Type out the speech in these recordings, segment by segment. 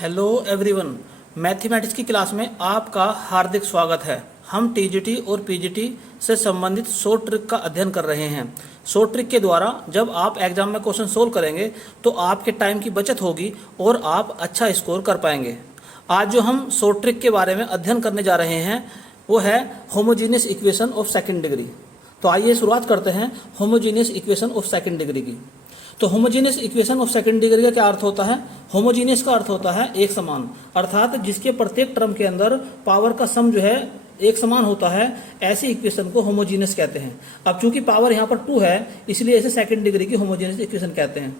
Hello everyone, mathematics की class में आपका हार्दिक स्वागत है। हम टीजीटी और पीजीटी से संबंधित शॉर्ट ट्रिक का अध्ययन कर रहे हैं। शॉर्ट ट्रिक के द्वारा जब आप एग्जाम में क्वेश्चन सोल्व करेंगे तो आपके टाइम की बचत होगी और आप अच्छा स्कोर कर पाएंगे। आज जो हम शॉर्ट ट्रिक के बारे में अध्ययन करने जा रहे हैं वो है homogeneous equation of second degree. तो आइए शुरुआत करते हैं homogeneous equation of second degree की। तो homogeneous equation of second degree का क्या अर्थ होता है? होमोजीनियस का अर्थ होता है एक समान, अर्थात जिसके प्रत्येक टर्म के अंदर पावर का सम जो है एक समान होता है, ऐसी इक्वेशन को होमोजीनियस कहते हैं। अब चूंकि पावर यहाँ पर 2 है इसलिए इसे सेकंड डिग्री की होमोजीनियस इक्वेशन कहते हैं।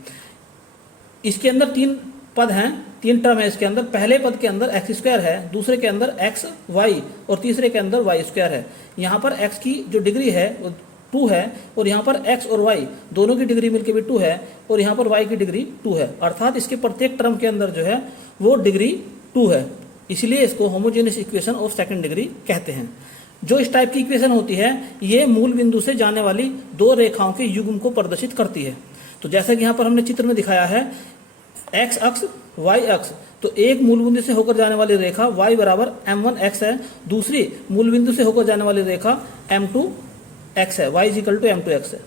इसके अंदर 3 पद हैं, 3 टर्म है इसके अंदर। पहले पद के अंदर एक्स स्क्वायर है, दूसरे के अंदर एक्स वाई और तीसरे के अंदर वाई स्क्वायर है। यहाँ पर एक्स की जो डिग्री है वो 2 है और यहाँ पर x और y दोनों की डिग्री मिलकर भी 2 है और यहाँ पर y की डिग्री 2 है, अर्थात इसके प्रत्येक टर्म के अंदर जो है वो डिग्री 2 है, इसलिए इसको homogeneous equation of second degree कहते हैं। जो इस टाइप की इक्वेशन होती है ये मूल बिंदु से जाने वाली 2 रेखाओं के युग्म को प्रदर्शित करती है। तो जैसा कि यहाँ पर हमने चित्र में दिखाया है x अक्ष y अक्ष, तो एक मूल बिंदु से होकर जाने वाली रेखा y बराबर m1x है, दूसरी मूल बिंदु से होकर जाने वाली रेखा m2 x है, y इजिकल टू m2x है।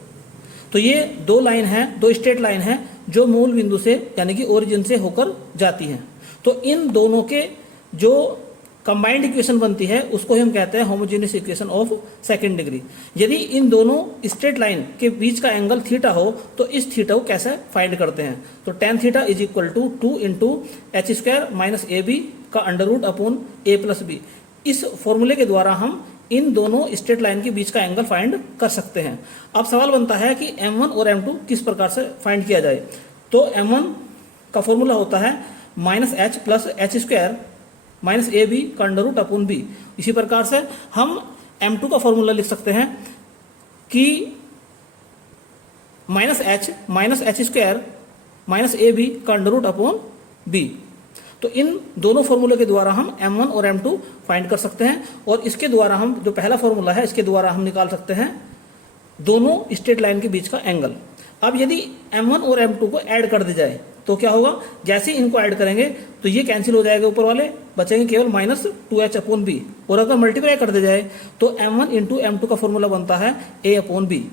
तो ये 2 लाइन है, 2 स्ट्रेट लाइन है जो मूल बिंदु से यानी कि ओरिजिन से होकर जाती हैं। तो इन दोनों के जो कंबाइंड इक्वेशन बनती है उसको हम कहते हैं homogeneous equation of second degree. यदि इन दोनों स्ट्रेट लाइन के बीच का एंगल थीटा हो तो इस थीटा को कैसे फाइंड करते हैं? तो tan theta is equal to 2 into H square minus A B का under root upon A plus B. इस फॉर्मूले के द्वारा हम इन दोनों स्ट्रेट लाइन के बीच का एंगल फाइंड कर सकते हैं। अब सवाल बनता है कि m1 और m2 किस प्रकार से फाइंड किया जाए। तो m1 का फॉर्मूला होता है minus H plus H square minus A B का अंडर रूट अपॉन बी। इसी प्रकार से हम m2 का फॉर्मूला लिख सकते हैं कि minus H square minus A B का अंडर रूट अपॉन बी। तो इन दोनों फॉर्मूले के द्वारा हम m1 और m2 फाइंड कर सकते हैं और इसके द्वारा हम जो पहला फॉर्मूला है इसके द्वारा हम निकाल सकते हैं दोनों स्ट्रेट लाइन के बीच का एंगल। अब यदि m1 और m2 को ऐड कर दिया जाए तो क्या होगा? जैसे ही इनको ऐड करेंगे तो ये कैंसिल हो जाएगा, ऊपर वाले बचेंगे केवल माइनस 2h अपॉन बी। और अगर मल्टीप्लाई कर दिया जाए तो m1 इंटू m2 का फॉर्मूला बनता है a अपॉन बी।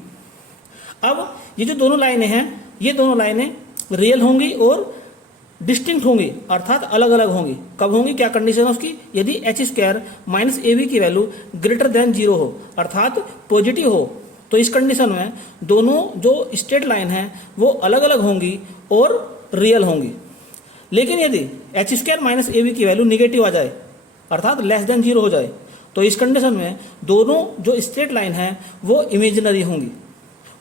अब ये जो दोनों लाइनें हैं ये दोनों लाइनें रियल होंगी और डिस्टिंक्ट होंगी, अर्थात अलग अलग होंगी। कब होंगी? क्या कंडीशन है उसकी? यदि H square minus A B की वैल्यू ग्रेटर देन 0 हो, अर्थात पॉजिटिव हो, तो इस कंडीशन में दोनों जो स्ट्रेट लाइन है वो अलग अलग होंगी और रियल होंगी। लेकिन यदि H square minus A B की वैल्यू निगेटिव आ जाए, अर्थात लेस देन 0 हो जाए, तो इस कंडीशन में दोनों जो स्ट्रेट लाइन है वो इमेजिनरी होंगी।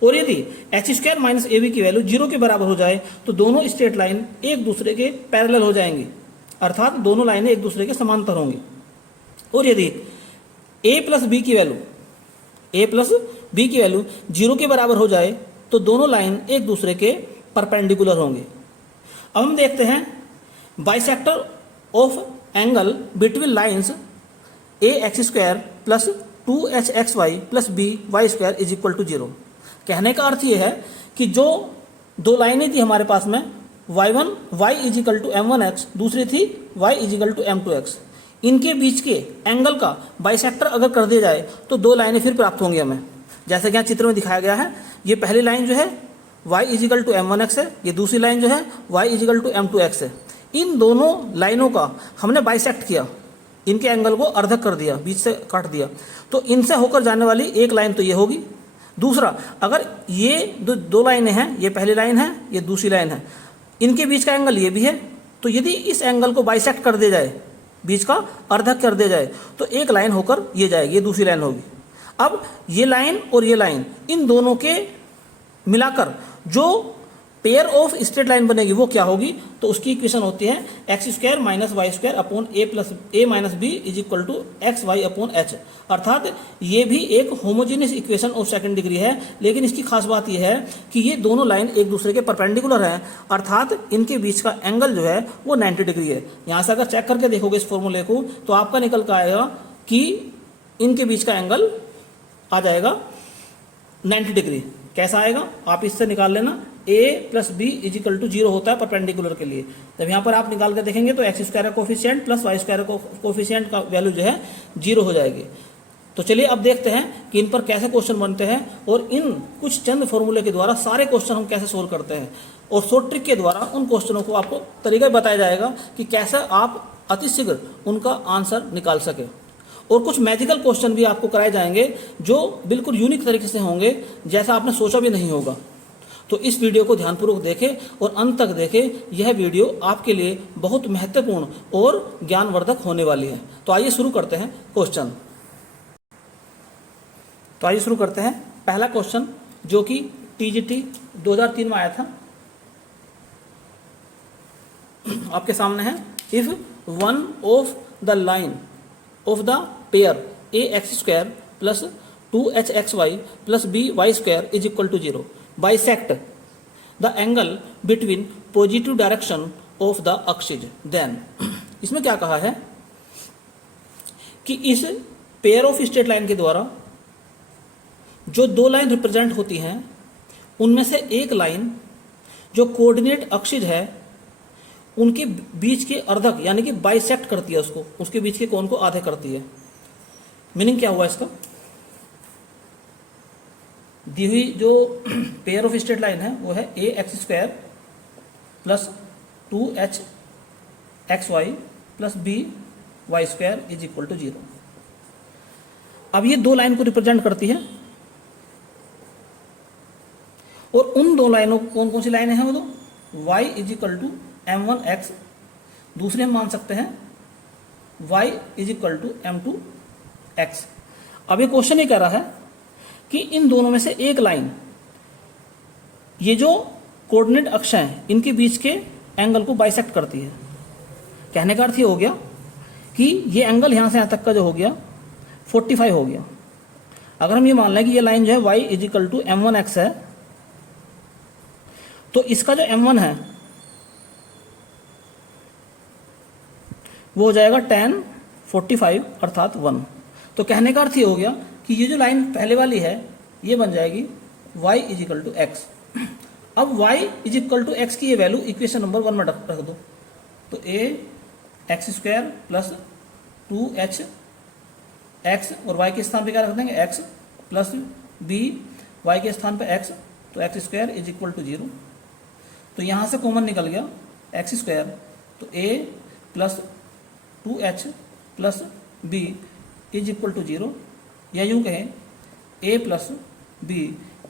और यदि H square minus A B की वैल्यू 0 के बराबर हो जाए तो दोनों स्ट्रेट लाइन एक दूसरे के पैरेलल हो जाएंगी, अर्थात दोनों लाइनें एक दूसरे के समांतर होंगी। और यदि a प्लस बी की वैल्यू 0 के बराबर हो जाए तो दोनों लाइन एक दूसरे के परपेंडिकुलर होंगे। अब हम देखते हैं bisector of angle between lines A x square plus 2hxy plus B Y square is equal to 0। कहने का अर्थ ये है कि जो 2 लाइनें थी हमारे पास में y1 y is equal to m1x, दूसरी थी y इजिकल टू m2x, इनके बीच के एंगल का बाइसेक्टर अगर कर दिया जाए तो 2 लाइनें फिर प्राप्त होंगी हमें। जैसे कि यहाँ चित्र में दिखाया गया है, ये पहली लाइन जो है y इजिकल टू m1x है, ये दूसरी लाइन जो है y इजिकल टू m2x है। इन दोनों लाइनों का हमने बाइसेक्ट किया, इनके एंगल को अर्धक कर दिया, बीच से काट दिया, तो इनसे होकर जाने वाली एक लाइन तो ये होगी। दूसरा, अगर ये दो लाइनें हैं, ये पहली लाइन है ये दूसरी लाइन है, इनके बीच का एंगल ये भी है, तो यदि इस एंगल को बाइसेक्ट कर दिया जाए, बीच का अर्धक कर दिया जाए, तो एक लाइन होकर ये जाएगी, ये दूसरी लाइन होगी। अब ये लाइन और ये लाइन इन दोनों के मिलाकर जो पेयर ऑफ स्ट्रेट लाइन बनेगी वो क्या होगी? तो उसकी इक्वेशन होती है X square minus Y square upon A minus B is equal to x Y upon H. अर्थात ये भी एक homogeneous equation of second degree है, लेकिन इसकी खास बात यह है कि ये दोनों लाइन एक दूसरे के परपेंडिकुलर हैं, अर्थात इनके बीच का एंगल जो है वो 90 डिग्री है। यहाँ से अगर चेक करके देखोगे इस फॉर्मूले को तो आपका निकल कर आएगा कि इनके बीच का एंगल आ जाएगा 90 डिग्री। कैसा आएगा? आप इससे निकाल लेना, a plus B is equal to 0 होता है परपेंडिकुलर के लिए। जब यहाँ पर आप निकाल कर देखेंगे तो एक्स स्क्वायर का कोफिशिएंट प्लस वाई स्क्वायर का कोफिशिएंट का वैल्यू जो है 0 हो जाएगी। तो चलिए अब देखते हैं कि इन पर कैसे क्वेश्चन बनते हैं और इन कुछ चंद फॉर्मूले के द्वारा सारे क्वेश्चन हम कैसे सोल्व करते हैं, और शॉर्ट ट्रिक के द्वारा उन क्वेश्चनों को आपको तरीका बताया जाएगा कि कैसे आप अतिशीघ्र उनका आंसर निकाल सके। और कुछ मैजिकल क्वेश्चन भी आपको कराए जाएंगे जो बिल्कुल यूनिक तरीके से होंगे, जैसा आपने सोचा भी नहीं होगा। तो इस वीडियो को ध्यानपूर्वक देखें और अंत तक देखें। यह वीडियो आपके लिए बहुत महत्वपूर्ण और ज्ञानवर्धक होने वाली है। तो आइए शुरू करते हैं क्वेश्चन। तो आइए शुरू करते हैं। पहला क्वेश्चन जो कि टीजीटी 2003 में आया था, आपके सामने है। If one of the line of the pair a x square plus 2hxy plus B Y square is equal to 0 bisect the angle between positive direction of the axes, then इसमें क्या कहा है कि इस पेयर ऑफ स्ट्रेट लाइन के द्वारा जो दो लाइन रिप्रेजेंट होती हैं उनमें से एक लाइन जो कोऑर्डिनेट अक्षिज है उनके बीच के अर्धक यानी कि बाइसेक्ट करती है, उसके बीच के कोण को आधे करती है। मीनिंग क्या हुआ इसका? दी हुई जो पेयर ऑफ स्ट्रेट लाइन है वो है a x square plus 2hxy plus B Y square is equal to 0। अब ये दो लाइन को रिप्रेजेंट करती है और उन दो लाइनों कौन कौन सी लाइनें हैं? वो तो y is equal to m1x, दूसरे हम मान सकते हैं y is equal to m2x। अब ये क्वेश्चन ये कह रहा है कि इन दोनों में से एक लाइन, ये जो कोऑर्डिनेट अक्ष हैं इनके बीच के एंगल को बाइसेक्ट करती है। कहने का अर्थ ये हो गया कि ये एंगल यहाँ से यहाँ तक का जो हो गया 45 हो गया। अगर हम ये मान लें कि ये लाइन जो है y is equal to m1x है, तो इसका जो m1 है वो हो जाएगा tan 45 अर्थात 1। तो कहने का अर्थ ये हो गया कि ये जो लाइन पहले वाली है ये बन जाएगी y is equal to X. अब y is equal to X की ये वैल्यू इक्वेशन नंबर 1 में रख दो। तो a x square plus 2h x और y के स्थान पे क्या रख देंगे x प्लस b y के स्थान पे x, तो x square is equal to 0। तो यहाँ से कॉमन निकल गया एक्स स्क्वायर, तो a plus 2h plus b is equal to 0, या यूँ कहें a plus b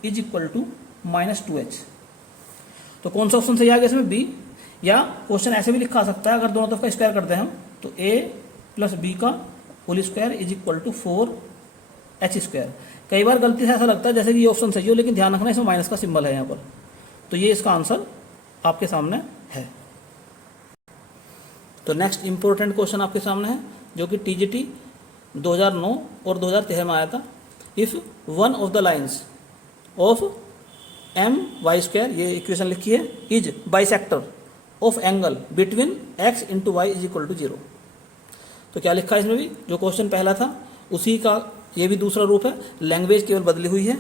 is equal to -2h। तो कौन सा ऑप्शन सही आ गया इसमें? b। या क्वेश्चन ऐसे भी लिखा सकता है, अगर दोनों तरफ का स्क्वायर करते हैं हम, तो a प्लस b का whole square is equal to 4h square. कई बार गलती से ऐसा लगता है जैसे कि ये ऑप्शन सही हो, लेकिन ध्यान रखना इसमें माइनस का सिंबल है यहाँ पर। तो ये इसका आंसर आपके सामने है। तो नेक्स्ट इंपॉर्टेंट क्वेश्चन आपके सामने है जो कि टीजीटी 2009 और 2013 में आया था। If one of the lines of M Y square, ये इक्वेशन लिखी है, is bisector of angle between X into Y is equal to 0। तो क्या लिखा है इसमें भी? जो क्वेश्चन पहला था उसी का ये भी दूसरा रूप है, लैंग्वेज केवल बदली हुई है।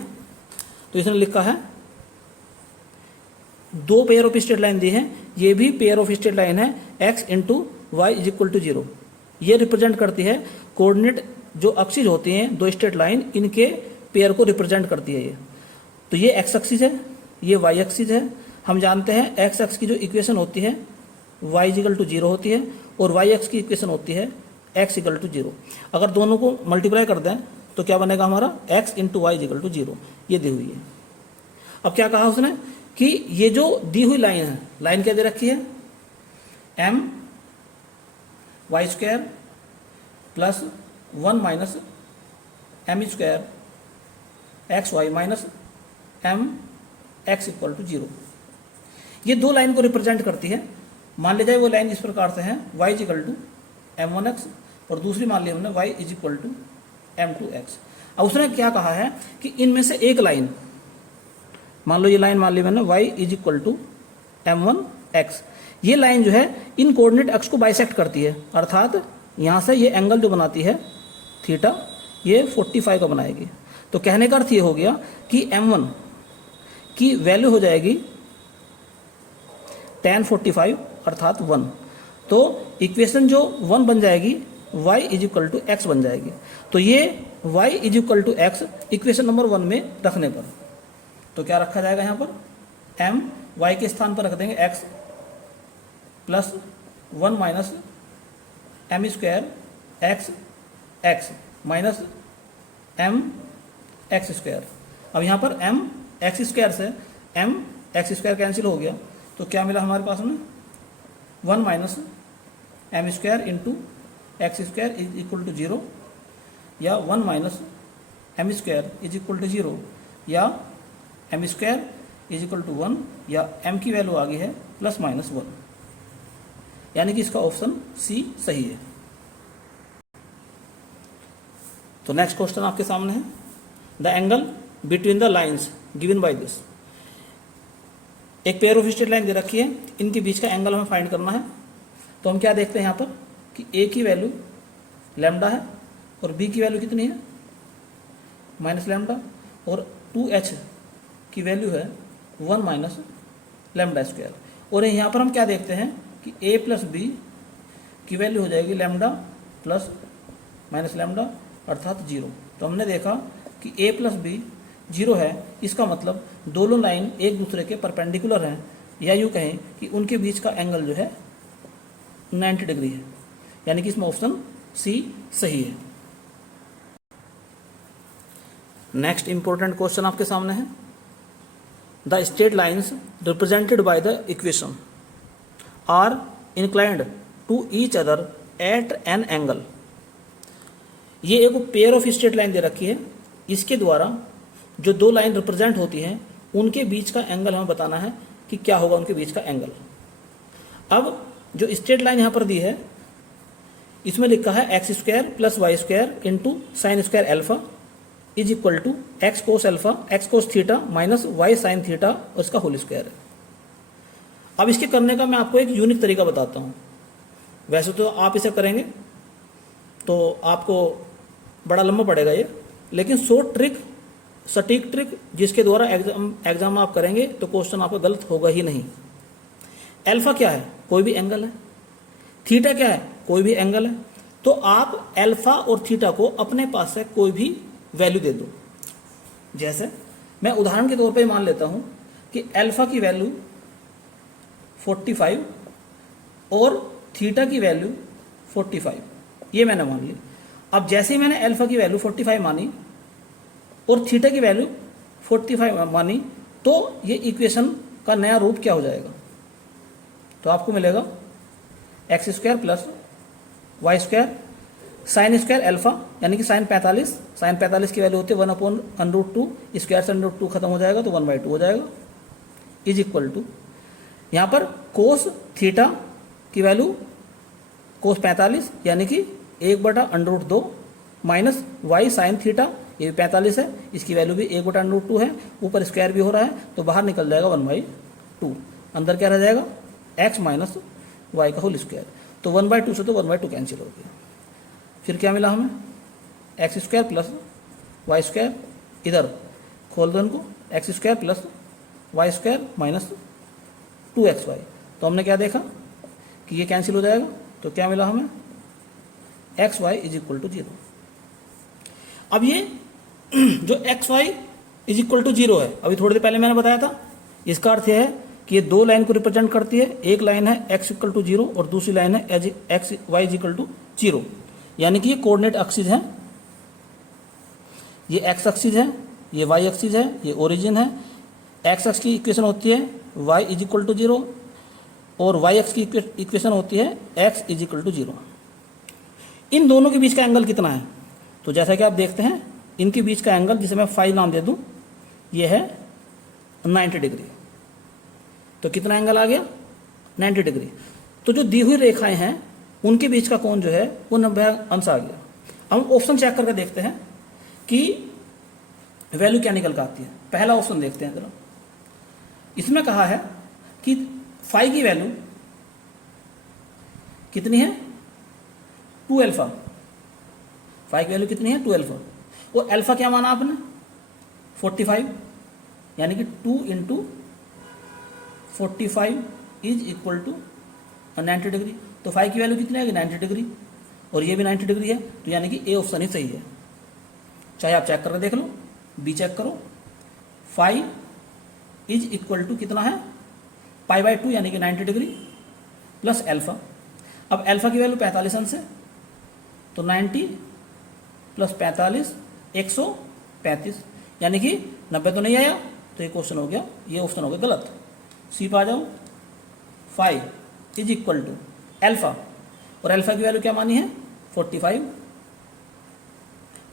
तो इसने लिखा है दो पेयर ऑफ स्ट्रेट लाइन दी है, ये भी पेयर ऑफ स्ट्रेट लाइन है x into Y is equal to 0। ये रिप्रेजेंट करती है कोऑर्डिनेट जो अक्षिज होती हैं दो स्ट्रेट लाइन, इनके पेयर को रिप्रेजेंट करती है ये। तो ये x एक्सिस है, ये y एक्सिस है। हम जानते हैं x एक्स की जो इक्वेशन होती है y इक्वल टू 0 होती है और y एक्स की इक्वेशन होती है x इक्वल टू 0। अगर दोनों को मल्टीप्लाई कर दें तो क्या बनेगा हमारा? x into Y equal to 0। ये दी हुई है। अब क्या कहा उसने कि ये जो दी हुई लाइन है, लाइन क्या दे रखी है? m Y square plus 1 minus m square X Y minus m x equal to 0। ये दो लाइन को रिप्रेजेंट करती है। मान ले जाए वो लाइन इस प्रकार से है y is equal to m1x और दूसरी मान ली हमने y is equal to m2x। अब उसने क्या कहा है कि इनमें से एक लाइन, मान लो ये लाइन मान ली मैंने y is equal to m1x, ये लाइन जो है इन कोऑर्डिनेट अक्ष को बाइसेक्ट करती है, अर्थात यहाँ से ये एंगल जो बनाती है थीटा, ये 45 का बनाएगी। तो कहने का अर्थ ये हो गया कि m1 की वैल्यू हो जाएगी tan 45 अर्थात 1। तो इक्वेशन जो 1 बन जाएगी y is equal to X बन जाएगी। तो ये y is equal to X equation number 1 में रखने पर तो क्या रखा जाएगा यहाँ पर m, y के स्थान पर रख देंगे x plus 1 minus M square X X minus M X square. अब यहाँ पर m एक्स स्क्वायर से m एक्स स्क्वायर कैंसिल हो गया तो क्या मिला हमारे पास में 1 minus M square into X square is equal to 0 या 1 minus M square is equal to 0 या M square is equal to 1 या m की वैल्यू आ गई है प्लस माइनस 1, यानी कि इसका ऑप्शन सी सही है। तो नेक्स्ट क्वेश्चन आपके सामने है the angle between the lines given by this. एक पेयर ऑफ स्ट्रेट लाइन दे रखी है, इनके बीच का एंगल हमें फाइंड करना है। तो हम क्या देखते हैं यहाँ पर कि ए की वैल्यू लैम्डा है और बी की वैल्यू कितनी है माइनस लैम्डा और 2h की वैल्यू है 1 माइनस लैम्डा स्क्वायर। और यहाँ पर हम क्या देखते हैं कि a प्लस बी की वैल्यू हो जाएगी लैम्डा प्लस माइनस लैम्डा अर्थात 0। तो हमने देखा कि a प्लस बी 0 है, इसका मतलब दोनों लाइन एक दूसरे के परपेंडिकुलर हैं, या यूँ कहें कि उनके बीच का एंगल जो है 90 डिग्री है, यानी कि इसमें ऑप्शन सी सही है। नेक्स्ट इंपॉर्टेंट क्वेश्चन आपके सामने है the straight lines represented by the equation are inclined to each other at an angle. ये एक पेयर ऑफ स्ट्रेट लाइन दे रखी है, इसके द्वारा जो दो लाइन रिप्रेजेंट होती हैं उनके बीच का एंगल हमें बताना है कि क्या होगा उनके बीच का एंगल। अब जो स्ट्रेट लाइन यहाँ पर दी है इसमें लिखा है X square plus Y square into sine square alpha is equal to X cos alpha X cos theta minus Y sine theta और इसका होल स्क्वायर है। अब इसके करने का मैं आपको एक यूनिक तरीका बताता हूँ। वैसे तो आप इसे करेंगे तो आपको बड़ा लंबा पड़ेगा ये, लेकिन शॉर्ट ट्रिक सटीक ट्रिक जिसके द्वारा एग्जाम आप करेंगे तो क्वेश्चन आपका गलत होगा ही नहीं। एल्फा क्या है, कोई भी एंगल है। थीटा क्या है, कोई भी एंगल है। तो आप एल्फा और थीटा को अपने पास से कोई भी वैल्यू दे दो। जैसे मैं उदाहरण के तौर पे मान लेता हूं कि एल्फा की वैल्यू 45 और थीटा की वैल्यू 45, ये मैंने मान ली। अब जैसे ही मैंने एल्फा की वैल्यू 45 मानी और थीटा की वैल्यू 45 मानी तो ये इक्वेशन का नया रूप क्या हो जाएगा, तो आपको मिलेगा X square plus Y square sine square alpha यानी कि साइन 45, साइन 45 की वैल्यू होती है 1/√2, स्क्वायर से √2 खत्म हो जाएगा तो 1/2 हो जाएगा इज इक्वल टू यहाँ पर कोस थीटा की वैल्यू कोस 45 यानी कि 1/√2 माइनस वाई साइन थीटा, ये 45 है, इसकी वैल्यू भी 1/√2 है, ऊपर स्क्वायर भी हो रहा है तो बाहर निकल जाएगा 1/2, अंदर क्या रह जाएगा x माइनस वाई का होल स्क्वायर। तो 1/2 से तो 1/2 कैंसिल हो गया। फिर क्या मिला हमें x square plus Y square, इधर खोल दो इनको, X square plus Y square minus 2xy। तो हमने क्या देखा कि ये कैंसिल हो जाएगा, तो क्या मिला हमें X Y is equal to 0। अब ये जो X Y is equal to 0 है, अभी थोड़ी देर पहले मैंने बताया था, इसका अर्थ यह है कि ये दो लाइन को रिप्रेजेंट करती है। एक लाइन है x इक्वल टू 0 और दूसरी लाइन है X Y is equal to 0, यानी कि ये कोऑर्डिनेट एक्सिस है। ये x एक्सिस है, ये y एक्सिस है, ये ओरिजिन है। x एक्स की इक्वेशन होती है y इज इक्वल टू 0 और y एक्स की इक्वेशन होती है x इज इक्वल टू 0। इन दोनों के बीच का एंगल कितना है, तो जैसा कि आप देखते हैं इनके बीच का एंगल, जिसे मैं फाई नाम दे दूं, ये है 90 डिग्री। तो कितना एंगल आ गया 90 डिग्री। तो जो दी हुई रेखाएं हैं उनके बीच का कोण जो है वो 90 अंश आ गया। हम ऑप्शन चेक करके देखते हैं कि वैल्यू क्या निकल कर आती है। पहला ऑप्शन देखते हैं जरा, इसमें कहा है कि फाई की वैल्यू कितनी है 2 अल्फा, फाई की वैल्यू कितनी है 2 अल्फा, और अल्फा क्या माना आपने 45, यानी कि 2 × 45 इज इक्वल टू 90 डिग्री। तो फाई की वैल्यू कितनी आएगी 90 डिग्री, और ये भी 90 डिग्री है, तो यानी कि ए ऑप्शन ही सही है। चाहे आप चेक करके देख लो, बी चेक करो। फाई इज इक्वल टू कितना है π/2 यानी कि 90 डिग्री प्लस एल्फा। अब एल्फा की वैल्यू 45 अंश है, तो 90 प्लस 45 135, यानी कि 90 तो नहीं आया, तो ये क्वेश्चन हो गया, ये ऑप्शन हो गया गलत। सी पे आ जाओ। Phi is equal to alpha, और एल्फा की वैल्यू क्या मानी है 45,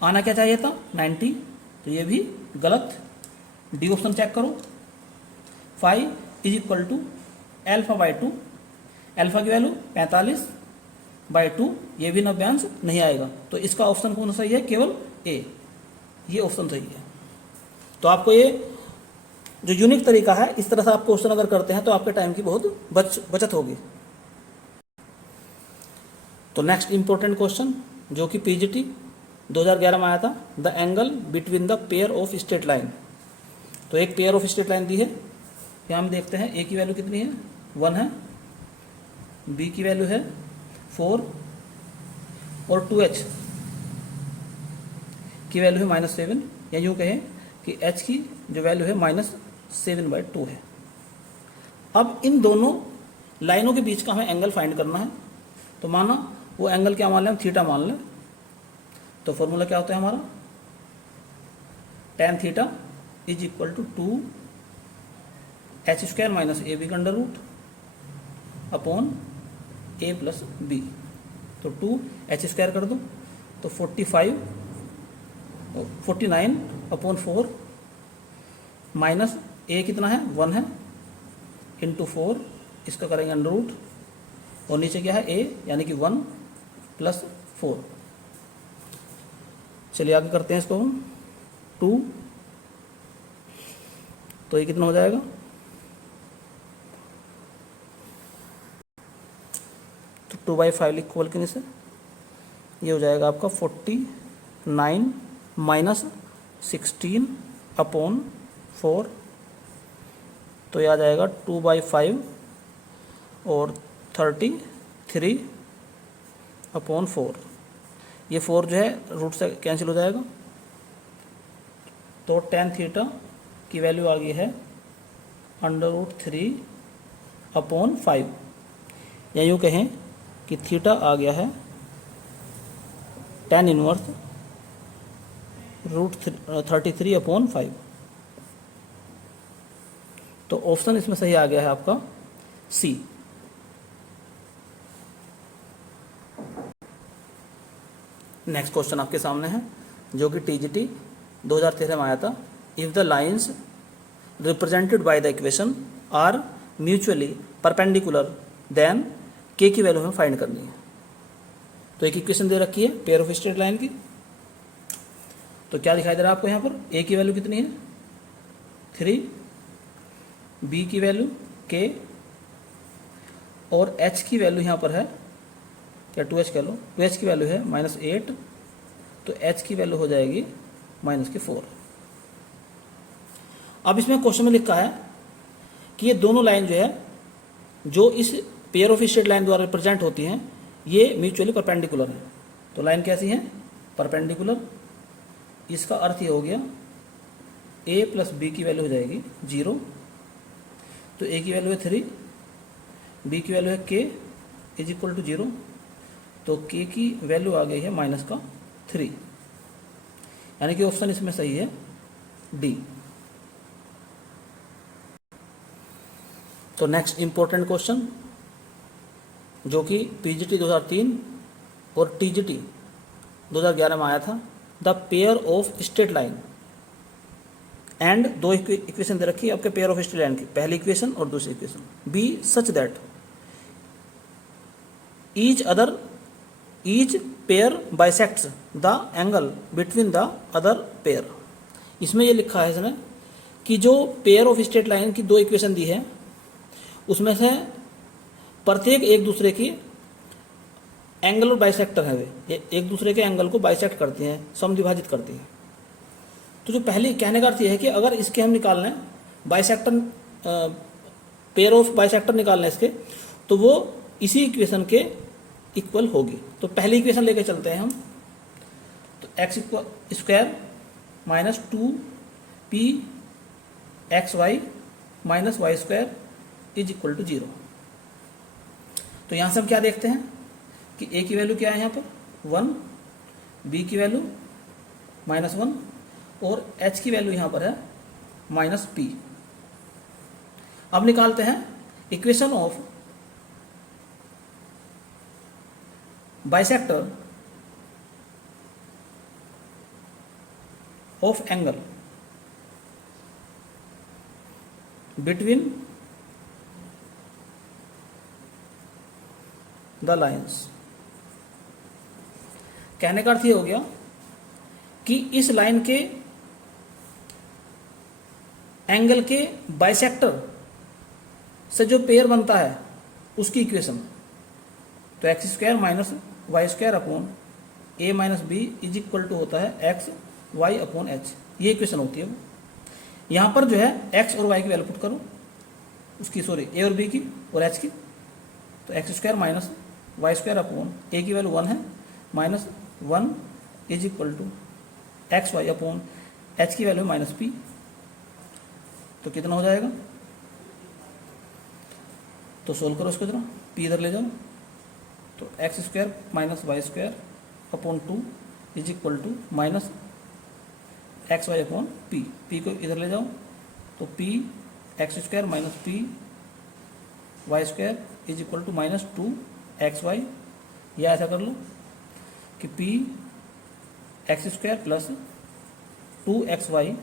आना क्या चाहिए था 90, तो ये भी गलत। डी ऑप्शन चेक करो। Phi is equal to α/2, alpha की वैल्यू 45/2, ये भी 90 अंश नहीं आएगा, तो इसका ऑप्शन कौन सा सही है, केवल ए, ये ऑप्शन सही है। तो आपको ये जो यूनिक तरीका है, इस तरह से आप क्वेश्चन अगर करते हैं तो आपके टाइम की बहुत बचत होगी। तो नेक्स्ट इंपॉर्टेंट क्वेश्चन जो कि पीजीटी 2011 में आया था, the angle between the pair of straight line. तो एक पेयर ऑफ स्ट्रेट लाइन दी है, यहाँ हम देखते हैं ए की वैल्यू कितनी है 1 है, बी की वैल्यू है 4 और 2h की वैल्यू है -7, या यूँ कहें कि h की जो वैल्यू है -7/2 है। अब इन दोनों लाइनों के बीच का हमें एंगल फाइंड करना है। तो माना वो एंगल क्या मान लें हम, थीटा मान लें। तो फॉर्मूला क्या होता है हमारा, tan theta is equal to 2h² minus AB का under root upon a plus B. तो 2h² कर दो, तो 49/4 माइनस a कितना है 1 है, इंटू 4, इसका करेंगे अंडर रूट, और नीचे क्या है a यानी कि 1 + 4। चलिए आगे करते हैं इसको हम 2, तो ये कितना हो जाएगा, तो 2/5 लिखो बल्कि से, ये हो जाएगा आपका 49 माइनस 16/4, तो ये आ जाएगा 2/5 और 33/4। ये 4 जो है रूट से कैंसिल हो जाएगा, तो tan थीटा की वैल्यू आ गई है √3/5, या यूँ कहें कि थीटा आ गया है tan इनवर्स √33/5। तो ऑप्शन इसमें सही आ गया है आपका सी। नेक्स्ट क्वेश्चन आपके सामने है जो कि टीजीटी 2013 में आया था। If the lines represented by the equation are mutually perpendicular then K की वैल्यू हमें फाइंड करनी है। तो एक इक्वेशन दे रखी है पेयर ऑफ स्ट्रेट लाइन की। तो क्या दिखाई दे रहा है आपको यहाँ पर, ए की वैल्यू कितनी है 3, बी की वैल्यू k, और h की वैल्यू यहाँ पर है क्या 2h कह लो, 2h की वैल्यू है -8, तो h की वैल्यू हो जाएगी -4। अब इसमें क्वेश्चन में लिखा है कि ये दोनों लाइन जो है जो इस पेयर ऑफ स्ट्रेट लाइन द्वारा रिप्रेजेंट होती हैं, ये म्यूचुअली परपेंडिकुलर है। तो लाइन कैसी है परपेंडिकुलर, इसका अर्थ ये हो गया a प्लस बी की वैल्यू हो जाएगी 0, तो a की वैल्यू है 3, b की वैल्यू है k इज इक्वल टू 0, तो k की वैल्यू आ गई है -3, यानी कि ऑप्शन इसमें सही है डी। तो नेक्स्ट इंपॉर्टेंट क्वेश्चन जो कि पीजीटी 2003 और टीजीटी 2011 में आया था, the pair of straight line and दो इक्वेशन दे रखी है आपके पेयर ऑफ स्ट्रेट लाइन की, पहली इक्वेशन और दूसरी equation, be such that each pair bisects the angle between the other pair. इसमें ये लिखा है इसने कि जो पेयर ऑफ स्ट्रेट लाइन की दो इक्वेशन दी है उसमें से प्रत्येक एक दूसरे की एंगल और बाइसेक्टर है, वे एक दूसरे के एंगल को बाइसेक्ट करती हैं, समद्विभाजित करती हैं। तो जो पहले कहने का अर्थ यह है कि अगर इसके हम निकाल लें बाइसेक्टर पेयर ऑफ बाइसेक्टर निकालना है इसके, तो वो इसी इक्वेशन के इक्वल होगी। तो पहली इक्वेशन लेके चलते हैं हम। तो x square minus 2p xy minus Y square is equal to 0। तो यहाँ से हम क्या देखते हैं कि a की वैल्यू क्या है यहाँ पर 1, b की वैल्यू -1 और h की वैल्यू यहाँ पर है -p। अब निकालते हैं equation of bisector of angle between the lines. कहने का अर्थ ये हो गया कि इस लाइन के एंगल के बाइसेक्टर से जो पेयर बनता है उसकी इक्वेशन। तो x square minus Y square upon A minus B is equal to होता है एक्स वाई अपॉन एच, ये इक्वेशन होती है वो। यहाँ पर जो है एक्स और वाई की वैल्यू पुट करो, उसकी सॉरी ए और बी की और एच की। तो x square minus Y square upon a की वैल्यू 1 है -1 is equal to x Y upon h की वैल्यू -p। तो कितना हो जाएगा, तो सोल्व करो इसको जरा, p इधर ले जाओ। तो x square minus Y square upon 2 is equal to minus X Y upon p को इधर ले जाओ। तो p X square minus p Y square is equal to -2 X Y, या ऐसा कर लो कि p X square plus 2 X Y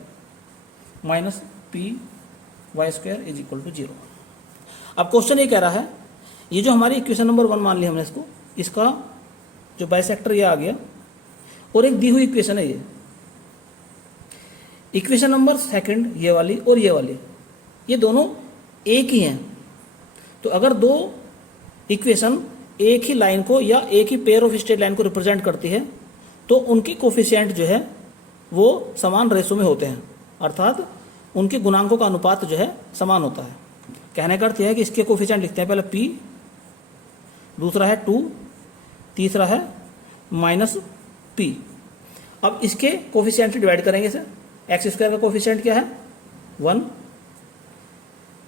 minus p Y square is equal to 0। अब क्वेश्चन ये कह रहा है, ये जो हमारी इक्वेशन नंबर 1 मान ली हमने इसको, इसका जो बाइसेक्टर ये आ गया और एक दी हुई इक्वेशन है ये। इक्वेशन नंबर 2 ये वाली और ये वाली, ये दोनों एक ही हैं। तो अगर दो इक्वेशन एक ही लाइन को या एक ही पेयर ऑफ स्ट्रेट लाइन को रिप्रेजेंट करती है तो उनकी कोफिशिएंट जो है वो समान रेशो में होते हैं, अर्थात उनके गुणांकों का अनुपात जो है समान होता है। कहने का अर्थ यह है कि इसके कोफिशिएंट लिखते हैं, पहले p, दूसरा है 2, तीसरा है -p। अब इसके कोफिशिएंट से डिवाइड करेंगे इसे। एक्स स्क्वायर का कोफिशिएंट क्या है 1,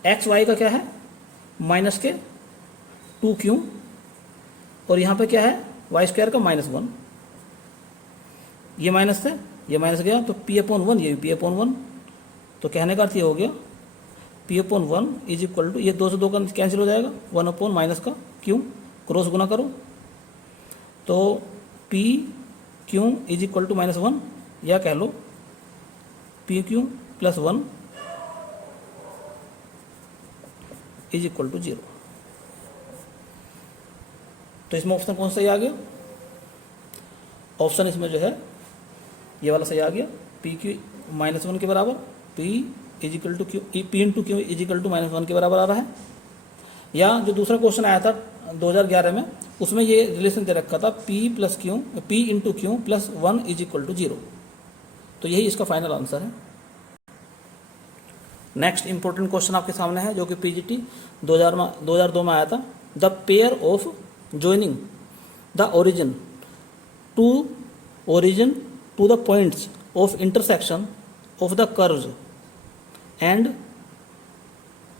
एक्स वाई का क्या है माइनस के 2q, और यहाँ पे क्या है वाई स्क्वायर का -1। ये माइनस से ये माइनस गया तो p/1, ये भी p/1। तो कहने का अर्थ ये हो गया p/1 इज इक्वल टू, ये 2 से 2 का कैंसिल हो जाएगा, 1/ माइनस का q, क्रॉस गुना करो तो pq इज इक्वल टू -1, या कह लो pq plus 1 is equal to 0। तो इसमें ऑप्शन कौन सा सही आ गया, ऑप्शन इसमें जो है ये वाला सही आ गया, pq -1 के बराबर, p is equal to q, p into q is equal to -1 के बराबर आ रहा है। या जो दूसरा क्वेश्चन आया था 2011 में, उसमें ये रिलेशन दे रखा था p into Q plus 1 is equal to 0। तो यही इसका फाइनल आंसर है। नेक्स्ट इंपॉर्टेंट क्वेश्चन आपके सामने है जो कि पीजीटी 2002 में आया था। The pair of joining the origin to the points of intersection of the curves and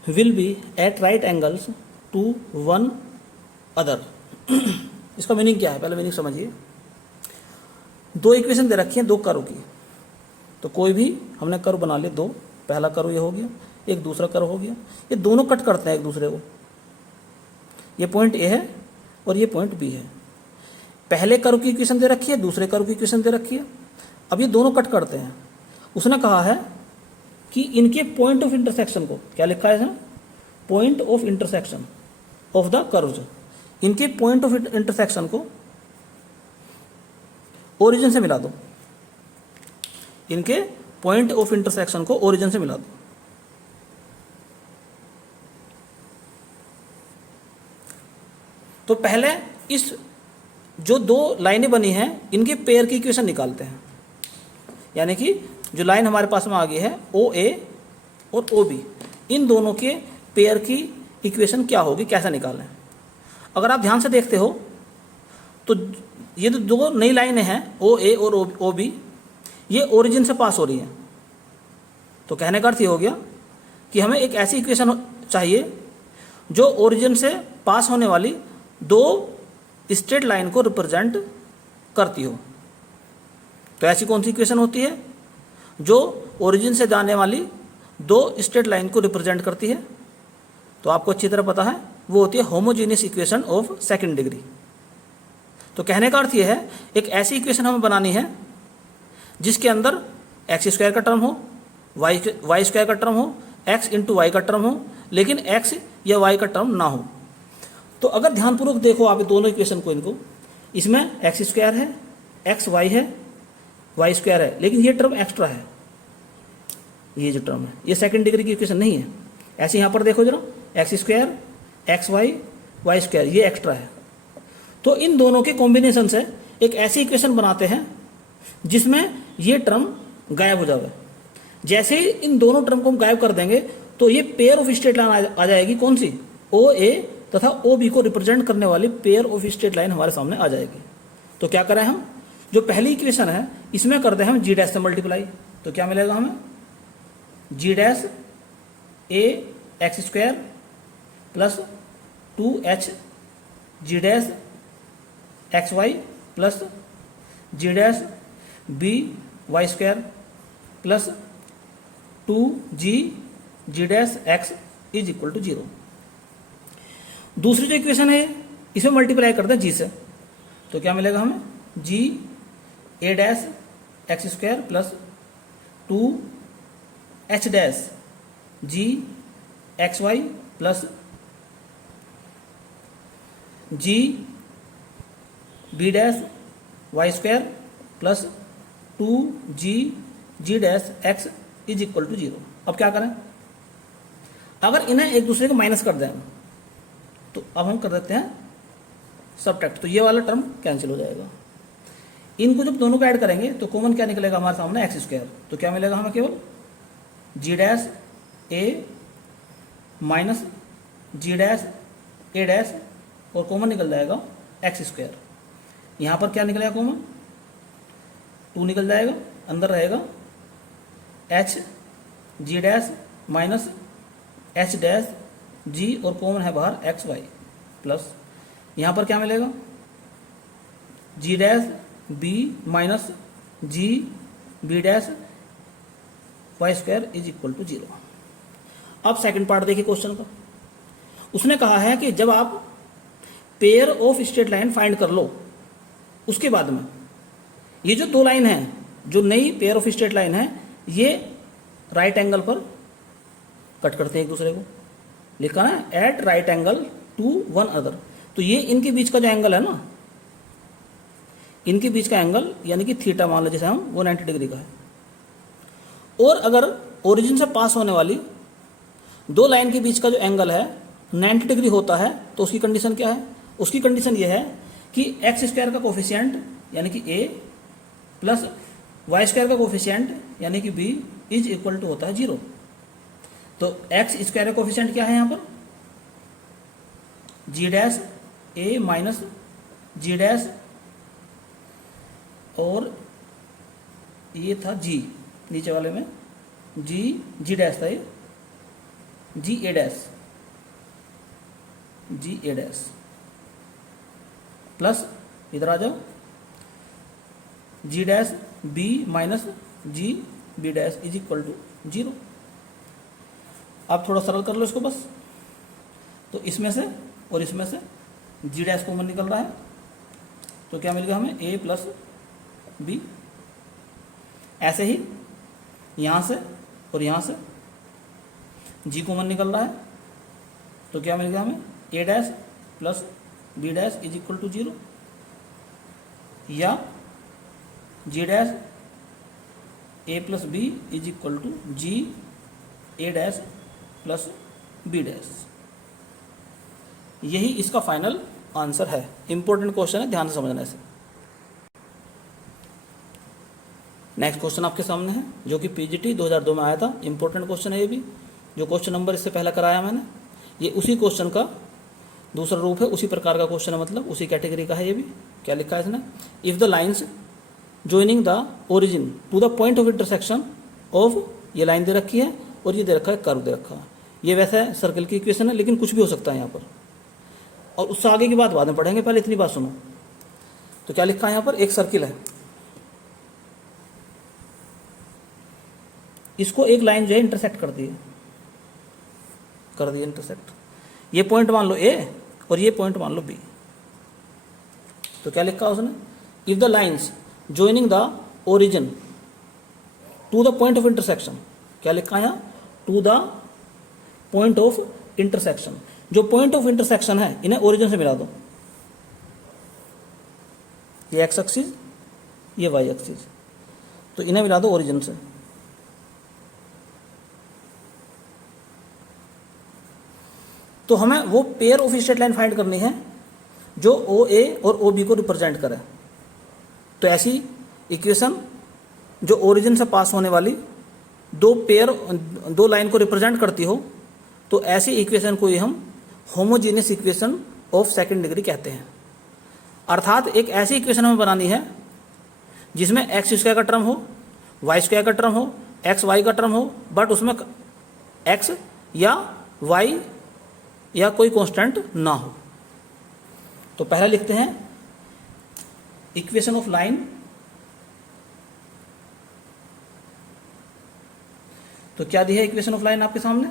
will be at right angles to one other। इसका मीनिंग क्या है, पहले मीनिंग समझिए। दो इक्वेशन दे रखी हैं दो कर्व की, तो कोई भी हमने कर्व बना लिए दो, पहला कर्व ये हो गया, एक दूसरा कर्व हो गया, ये दोनों कट करते हैं एक दूसरे को। ये पॉइंट ए है और ये पॉइंट बी है। पहले कर्व की इक्वेशन दे रखी है, दूसरे कर्व की इक्वेशन दे रखी है। अब ये दोनों कट करते हैं। उसने कहा है कि इनके पॉइंट ऑफ इंटरसेक्शन को, क्या लिखा है इसमें, point of intersection of the curves, इनके पॉइंट ऑफ इंटरसेक्शन को ओरिजिन से मिला दो, इनके पॉइंट ऑफ इंटरसेक्शन को ओरिजिन से मिला दो। तो पहले इस जो दो लाइनें बनी हैं इनके पेयर की इक्वेशन निकालते हैं। यानी कि जो लाइन हमारे पास में आ गई है ओ ए और ओ बी, इन दोनों के पेयर की इक्वेशन क्या होगी, कैसे निकालें। अगर आप ध्यान से देखते हो तो ये जो दो नई लाइनें हैं ओ ए और ओ बी, ये ओरिजिन से पास हो रही हैं। तो कहने का अर्थ ये हो गया कि हमें एक ऐसी इक्वेशन चाहिए जो ओरिजिन से पास होने वाली दो स्ट्रेट लाइन को रिप्रेजेंट करती हो। तो ऐसी कौन सी इक्वेशन होती है जो ओरिजिन से जाने वाली दो स्ट्रेट लाइन को रिप्रेजेंट करती है? तो आपको अच्छी तरह पता है, वो होती है homogeneous equation of second degree. तो कहने का अर्थ ये है, एक ऐसी इक्वेशन हमें बनानी है जिसके अंदर एक्स स्क्वायर का टर्म हो, वाई स्क्वायर का टर्म हो, एक्स इंटू वाई का टर्म हो, लेकिन एक्स या वाई का टर्म ना हो। तो अगर ध्यानपूर्वक देखो आप दोनों इक्वेशन को, इनको, इसमें एक्स स्क्वायर है, एक्स वाई है, वाई स्क्वायर है, लेकिन ये टर्म एक्स्ट्रा है। ये जो टर्म है ये सेकंड डिग्री की इक्वेशन नहीं है। ऐसे यहाँ पर देखो जरा, X square, X Y, Y square, ये एक्स्ट्रा है। तो इन दोनों के कॉम्बिनेशन से एक ऐसी इक्वेशन बनाते हैं जिसमें ये टर्म गायब हो जाए। जैसे ही इन दोनों टर्म को हम गायब कर देंगे तो ये पेयर ऑफ स्ट्रेट लाइन आ जाएगी। कौन सी? ओ ए तथा ओ बी को रिप्रेजेंट करने वाली पेयर ऑफ स्ट्रेट लाइन हमारे सामने आ जाएगी। तो क्या करें हम, जो पहली इक्वेशन है इसमें कर दें हम जी डैश से मल्टीप्लाई। तो क्या मिलेगा हमें? G dash a x square plus 2h g dash x y plus g dash b Y square plus 2g g dash x is equal to 0। दूसरी जो इक्वेशन है इसमें मल्टीप्लाई कर दें जी से। तो क्या मिलेगा हमें? G a dash x square plus 2h dash g x y plus g b dash y square plus 2g g dash x is equal to 0। अब क्या करें? अगर इन्हें एक दूसरे को माइनस कर दें तो अब हम कर देते हैं सबट्रैक्ट। तो ये वाला टर्म कैंसिल हो जाएगा। इनको जब दोनों को ऐड करेंगे तो कॉमन क्या निकलेगा हमारे सामने? X square. तो क्या मिलेगा हमें? केवल जी डैश ए माइनस जी डैश ए डैश, और कॉमन निकल जाएगा एक्स स्क्वायर। यहाँ पर क्या निकलेगा कॉमन? 2 निकल जाएगा, अंदर रहेगा h g dash minus h dash g, और कॉमन है बाहर एक्स वाई प्लस यहाँ पर क्या मिलेगा? G dash b minus g b dash y square is equal to 0। अब सेकंड पार्ट देखिए क्वेश्चन का। उसने कहा है कि जब आप pair of straight line find कर लो, उसके बाद में ये जो दो लाइन है, जो नई पेयर ऑफ स्ट्रेट लाइन है, ये राइट एंगल पर कट करते हैं एक दूसरे को। लिखा ना at right angle to one other. तो ये इनके बीच का जो एंगल है ना, इनके बीच का एंगल यानी कि थीटा मान लो जैसे हम, वो 90 डिग्री का है। और अगर ओरिजिन से पास होने वाली दो लाइन के बीच का जो एंगल है 90 डिग्री होता है, तो उसकी कंडीशन क्या है? उसकी कंडीशन ये है कि एक्स स्क्वायर का कोफिशिएंट यानी कि a प्लस वाई स्क्वायर का कोफिशिएंट यानी कि b इज इक्वल टू होता है 0। तो एक्स स्क्वायर का कोफिशिएंट क्या है यहाँ पर? जी डैश ए माइनस जी डैश, और ये था जी नीचे वाले में जी डैश था, ये जी ए डैश प्लस इधर आ जाओ g dash b minus g b dash is equal to 0। आप थोड़ा सरल कर लो इसको बस। तो इसमें से और इसमें से जी डैश कॉमन निकल रहा है, तो क्या मिलेगा हमें? a plus B. ऐसे ही यहाँ से और यहाँ से जी कॉमन निकल रहा है, तो क्या मिलेगा हमें? a dash plus b dash is equal to 0, या g dash a plus B is equal to g a dash plus b dash. यही इसका फाइनल आंसर है। इंपॉर्टेंट क्वेश्चन है, ध्यान से समझना इसे। नेक्स्ट क्वेश्चन आपके सामने है जो कि पीजीटी 2002 में आया था। इंपॉर्टेंट क्वेश्चन है ये भी, जो क्वेश्चन नंबर इससे पहले कराया मैंने। ये उसी क्वेश्चन का दूसरा रूप है, उसी प्रकार का क्वेश्चन है, मतलब उसी कैटेगरी का है ये भी। क्या लिखा है इसने, if the lines joining the origin to the point of intersection of, ये लाइन दे रखी है और ये दे रखा है कर्व दे रखा है। ये वैसा है सर्कल की इक्वेशन है, लेकिन कुछ भी हो सकता है यहाँ पर, और उससे आगे की बात बाद में पढ़ेंगे, पहले इतनी बात सुनो। तो क्या लिखा है यहाँ पर, एक सर्किल है, इसको एक लाइन जो है इंटरसेक्ट कर दी इंटरसेक्ट। ये पॉइंट मान लो ए और ये पॉइंट मान लो बी। तो क्या लिखा उसने, if the lines joining the origin to the point of intersection, क्या लिखा है यहाँ, to the point of intersection. जो पॉइंट ऑफ इंटरसेक्शन है इन्हें ओरिजिन से मिला दो, ये एक्स एक्सिस ये वाई एक्सिस, तो इन्हें मिला दो ओरिजिन से। तो हमें वो pair of straight line find करनी है जो ओ ए और ओ बी को रिप्रेजेंट करे। तो ऐसी इक्वेशन जो ओरिजिन से पास होने वाली दो लाइन को रिप्रेजेंट करती हो, तो ऐसी इक्वेशन को ही हम homogeneous equation of second degree कहते हैं। अर्थात एक ऐसी इक्वेशन हमें बनानी है जिसमें एक्स स्क्वायर का टर्म हो, वाई स्क्वायर का टर्म हो, एक्स वाई का टर्म हो, बट उसमें एक्स या वाई या कोई कांस्टेंट ना हो। तो पहला लिखते हैं इक्वेशन ऑफ लाइन। तो क्या दिया है इक्वेशन ऑफ लाइन आपके सामने,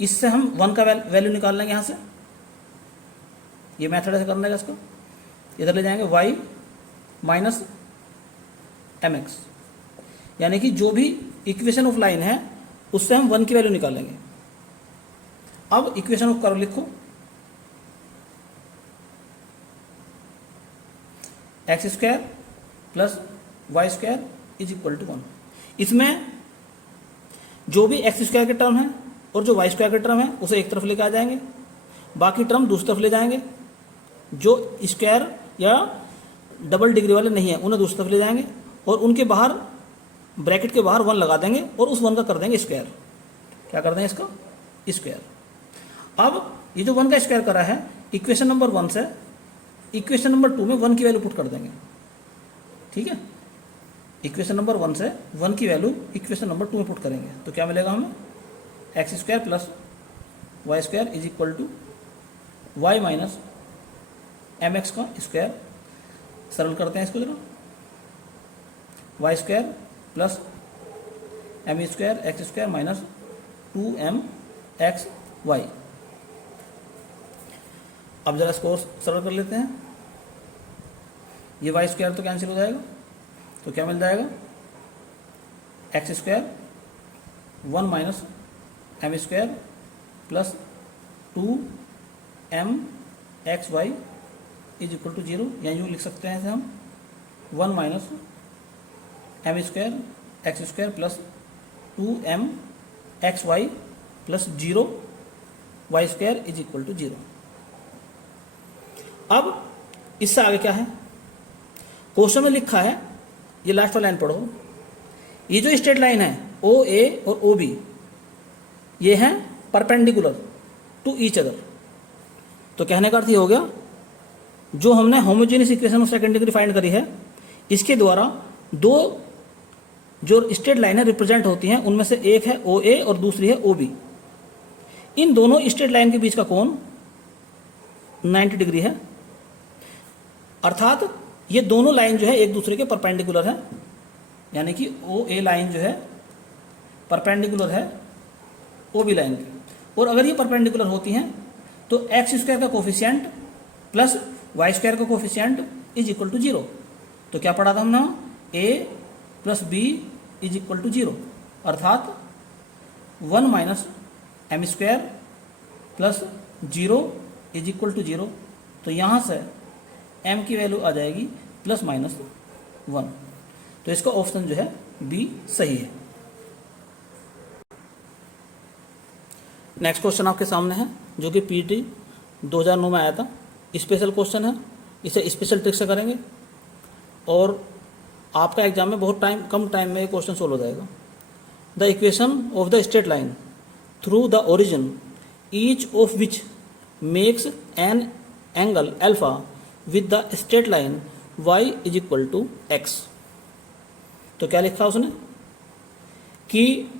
इससे हम 1 का वैल्यू निकाल लेंगे यहाँ से। ये मेथड ऐसे करने का, इसको इधर ले जाएंगे y माइनस mx, यानी कि जो भी इक्वेशन ऑफ लाइन है उससे हम 1 की वैल्यू निकालेंगे। अब इक्वेशन ऑफ कर्व लिखो, X square plus Y square is equal to 1। इसमें जो भी एक्स स्क्वायर के टर्म है और जो वाई स्क्वायर के टर्म है उसे एक तरफ लेकर आ जाएंगे, बाकी टर्म दूसरी तरफ ले जाएंगे। जो स्क्वायर या डबल डिग्री वाले नहीं है उन्हें दूसरी तरफ ले जाएंगे और उनके बाहर ब्रैकेट के बाहर 1 लगा देंगे और उस 1 का कर देंगे स्क्वायर। क्या कर देंगे इसका, स्क्वायर। अब ये जो 1 का स्क्वायर करा है इक्वेशन नंबर 1 से इक्वेशन नंबर 2 में 1 की वैल्यू पुट कर देंगे। ठीक है, इक्वेशन नंबर 1 से 1 की वैल्यू इक्वेशन नंबर 2 में पुट करेंगे। तो क्या मिलेगा हमें, x square plus Y square is equal to y minus M x का स्क्वायर। सरल करते हैं इसको जरा, y square plus m square x square minus 2m x y. अब जरा इसको सरल कर लेते हैं, ये वाई स्क्वायर तो कैंसिल हो जाएगा, तो क्या मिल जाएगा, x square 1 minus M square plus 2m x Y is equal to 0, या यूँ लिख सकते हैं इसे हम 1 minus M square x square plus 2m x y plus 0 y square is equal to 0। अब इससे आगे क्या है, क्वेश्चन में लिखा है, ये लास्ट वाला लाइन पढ़ो, ये जो स्ट्रेट लाइन है ओ ए और ओ बी ये हैं परपेंडिकुलर टू ईच अदर। तो कहने का अर्थ ये हो गया, जो हमने homogeneous equation of second degree find करी है इसके द्वारा दो जो स्ट्रेट लाइनें रिप्रेजेंट होती हैं उनमें से एक है ओ ए और दूसरी है ओ बी। इन दोनों स्ट्रेट लाइन के बीच का कोण 90 डिग्री है, अर्थात ये दोनों लाइन जो है एक दूसरे के परपेंडिकुलर है, यानी कि ओ ए लाइन जो है परपेंडिकुलर है ओ बी लाइन की। और अगर ये परपेंडिकुलर होती हैं तो एक्स स्क्वायर का कोफिशिएंट प्लस वाई स्क्वायर का कोफिशिएंट इज इक्वल टू 0। तो क्या पढ़ा था हमने, a plus B is equal to 0, अर्थात 1 minus M square plus 0 is equal to 0। तो यहाँ से m की वैल्यू आ जाएगी प्लस माइनस 1। तो इसका ऑप्शन जो है बी सही है। नेक्स्ट क्वेश्चन आपके सामने है जो कि पीटी 2009 में आया था, स्पेशल क्वेश्चन है, इसे स्पेशल ट्रिक से करेंगे और आपका एग्जाम में बहुत कम टाइम में क्वेश्चन सोल्व हो जाएगा। The equation of the straight line through the origin each of which makes an angle alpha with the straight line y is equal to x. तो क्या लिखा उसने कि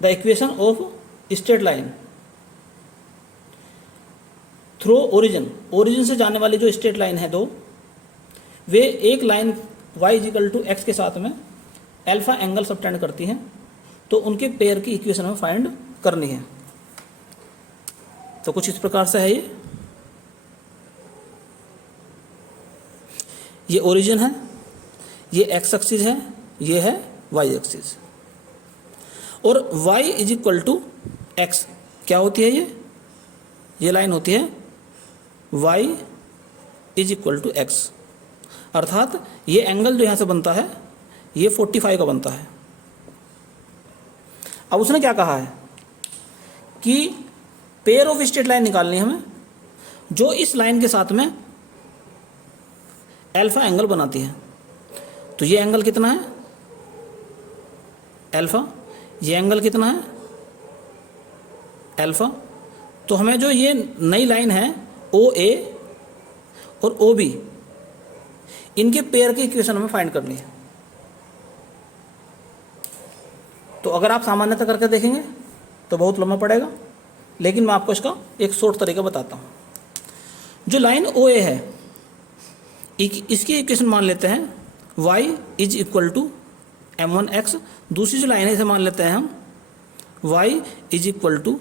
the equation of straight line through origin, origin से जाने वाली जो straight line है दो, वे एक line y is equal to x के साथ में अल्फा एंगल सबटेंड करती हैं, तो उनके पेयर की इक्वेशन हमें फाइंड करनी है। तो कुछ इस प्रकार से है ये ओरिजिन है, ये एक्स एक्सिस है, ये है वाई एक्सिस, और y is equal to x क्या होती है, ये लाइन होती है y is equal to x, अर्थात ये एंगल जो यहाँ से बनता है ये 45 का बनता है। अब उसने क्या कहा है कि पेयर ऑफ स्ट्रेट लाइन निकालनी है हमें जो इस लाइन के साथ में अल्फा एंगल बनाती है। तो ये एंगल कितना है अल्फा, ये एंगल कितना है अल्फा। तो हमें जो ये नई लाइन है ओ ए और ओ बी, इनके पेयर की इक्वेशन हमें फाइंड करनी है। तो अगर आप सामान्यतः करके देखेंगे तो बहुत लंबा पड़ेगा, लेकिन मैं आपको इसका एक शॉर्ट तरीका बताता हूँ। जो लाइन ओ ए है इसकी इक्वेशन मान लेते हैं y is equal to m1x। दूसरी जो लाइन है इसे मान लेते हैं हम y is equal to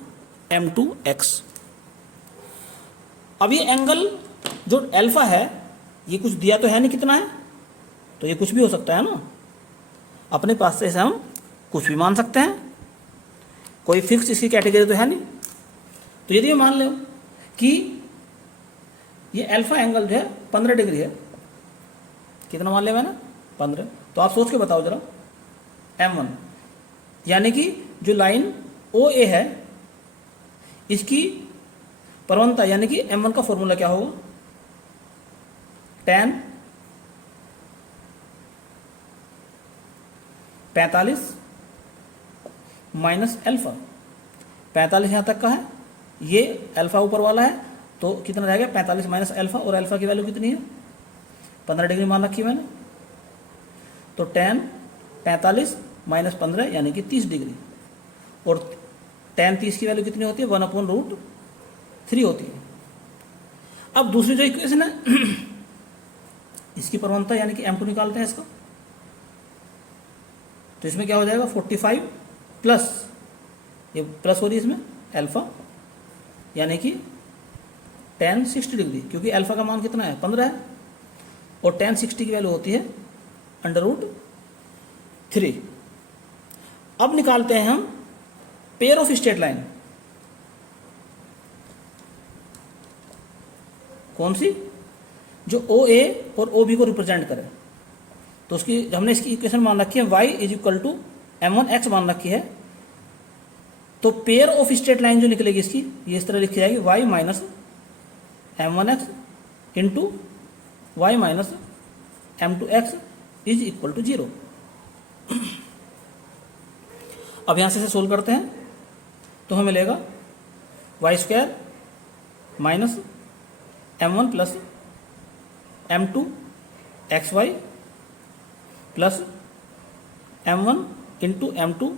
m2x। अब ये एंगल जो अल्फा है ये कुछ दिया तो है नहीं कितना है, तो ये कुछ भी हो सकता है ना, अपने पास से इसे हम कुछ भी मान सकते हैं, कोई फिक्स इसकी कैटेगरी तो है नहीं। तो यदि मान लो कि ये अल्फा एंगल जो है 15 डिग्री है, कितना मान लिया मैंने 15, तो आप सोच के बताओ जरा m1, यानी कि जो लाइन ओ ए है इसकी प्रवणता यानी कि m1 का फॉर्मूला क्या होगा, tan 45 माइनस अल्फा। 45 यहाँ तक का है, ये अल्फा ऊपर वाला है, तो कितना रहेगा 45 माइनस अल्फा, और अल्फा की वैल्यू कितनी है 15 डिग्री मान रखी है मैंने। तो tan 45 माइनस 15 यानी कि 30 डिग्री, और tan 30 की वैल्यू कितनी होती है 1/√3 होती है। अब दूसरी जो इक्वेशन है इसकी प्रवणता यानी कि m2 निकालते हैं इसका, तो इसमें क्या हो जाएगा 45 प्लस, ये प्लस हो रही है इसमें अल्फा, यानी कि tan 60 डिग्री, क्योंकि अल्फा का मान कितना है 15 है, और tan 60 की वैल्यू होती है √3। अब निकालते हैं हम पेयर ऑफ स्ट्रेट लाइन, कौन सी, जो ओ ए और ओ बी को रिप्रेजेंट करे। तो उसकी हमने इसकी इक्वेशन मान रखी है y is equal to m1x मान रखी है, तो पेयर ऑफ स्ट्रेट लाइन जो निकलेगी इसकी ये इस तरह लिखी जाएगी y minus m1x into y minus m2x is equal to 0। अब यहां से इसे सोल्व करते हैं तो हमें मिलेगा y² minus m1 plus m2 xy plus m1 into m2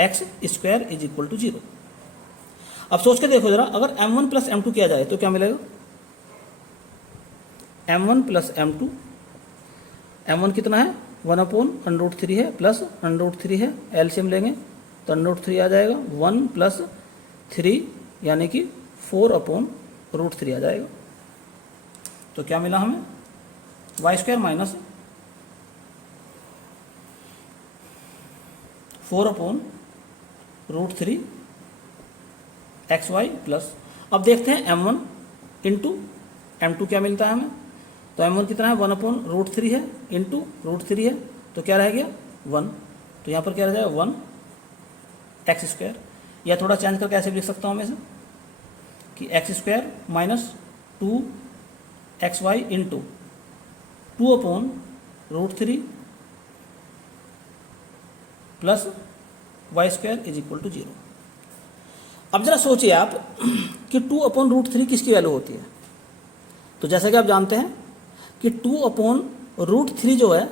x square is equal to 0। अब सोच के देखो जरा, अगर m1 प्लस m2 किया जाए तो क्या मिलेगा, m1 प्लस m2, m1 कितना है 1/√3 है, प्लस √3 है, एलसीएम लेंगे तो √3 आ जाएगा, 1 प्लस 3 यानी कि 4/√3 आ जाएगा। तो क्या मिला हमें y² माइनस 4/√3 xy प्लस, अब देखते हैं m1 इंटू m2 क्या मिलता है हमें। तो m1 कितना है 1/√3 है, इंटू √3 है, तो क्या रह गया 1, तो यहाँ पर क्या रह जाएगा 1 x², या थोड़ा चेंज करके ऐसे भी लिख सकता हूँ मैं इसे कि x² minus 2 xy into 2/√3 plus y² is equal to 0। अब जरा सोचिए आप कि 2/√3 किसकी वैल्यू होती है। तो जैसा कि आप जानते हैं कि 2/√3 जो है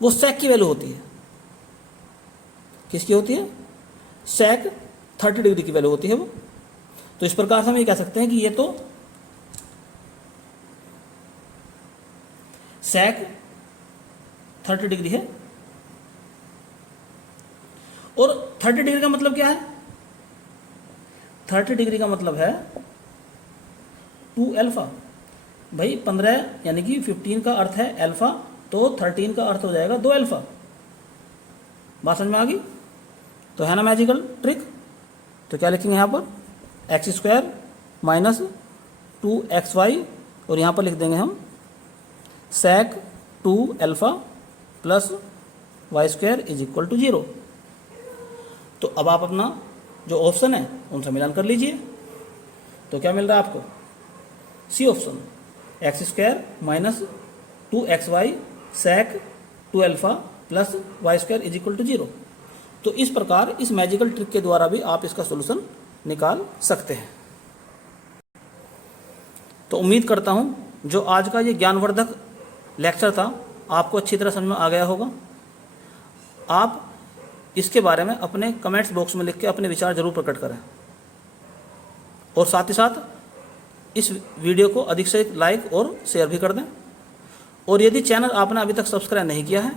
वो सेक की वैल्यू होती है। किसकी होती है? सेक 30 डिग्री की वैल्यू होती है वो। तो इस प्रकार से हम ये कह सकते हैं कि ये तो सेक 30 डिग्री है। और 30 डिग्री का मतलब क्या है? 30 डिग्री का मतलब है 2 अल्फा। भाई 15 यानी कि 15 का अर्थ है अल्फा, तो 13 का अर्थ हो जाएगा 2 अल्फा। बात समझ में आ गई? तो है ना मैजिकल ट्रिक। तो क्या लिखेंगे यहाँ पर? x² - 2xy, और यहाँ पर लिख देंगे हम sec 2 अल्फा प्लस y² = 0। तो अब आप अपना जो ऑप्शन है उनसे मिलान कर लीजिए। तो क्या मिल रहा है आपको? C option, x² - 2xy sec 2 alpha plus y² = 0। तो इस प्रकार इस मैजिकल ट्रिक के द्वारा भी आप इसका सोल्यूशन निकाल सकते हैं। तो उम्मीद करता हूँ जो आज का ये ज्ञानवर्धक लेक्चर था आपको अच्छी तरह समझ में आ गया होगा। आप इसके बारे में अपने कमेंट्स बॉक्स में लिख के अपने विचार जरूर प्रकट करें, और साथ ही साथ इस वीडियो को अधिक से अधिक लाइक और शेयर भी कर दें। और यदि चैनल आपने अभी तक सब्सक्राइब नहीं किया है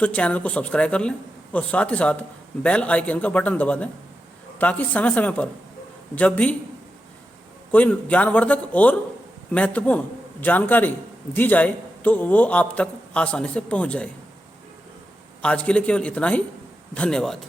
तो चैनल को सब्सक्राइब कर लें, और साथ ही साथ बेल आइकन का बटन दबा दें, ताकि समय समय पर जब भी कोई ज्ञानवर्धक और महत्वपूर्ण जानकारी दी जाए तो वो आप तक आसानी से पहुंच जाए। आज के लिए केवल इतना ही। धन्यवाद।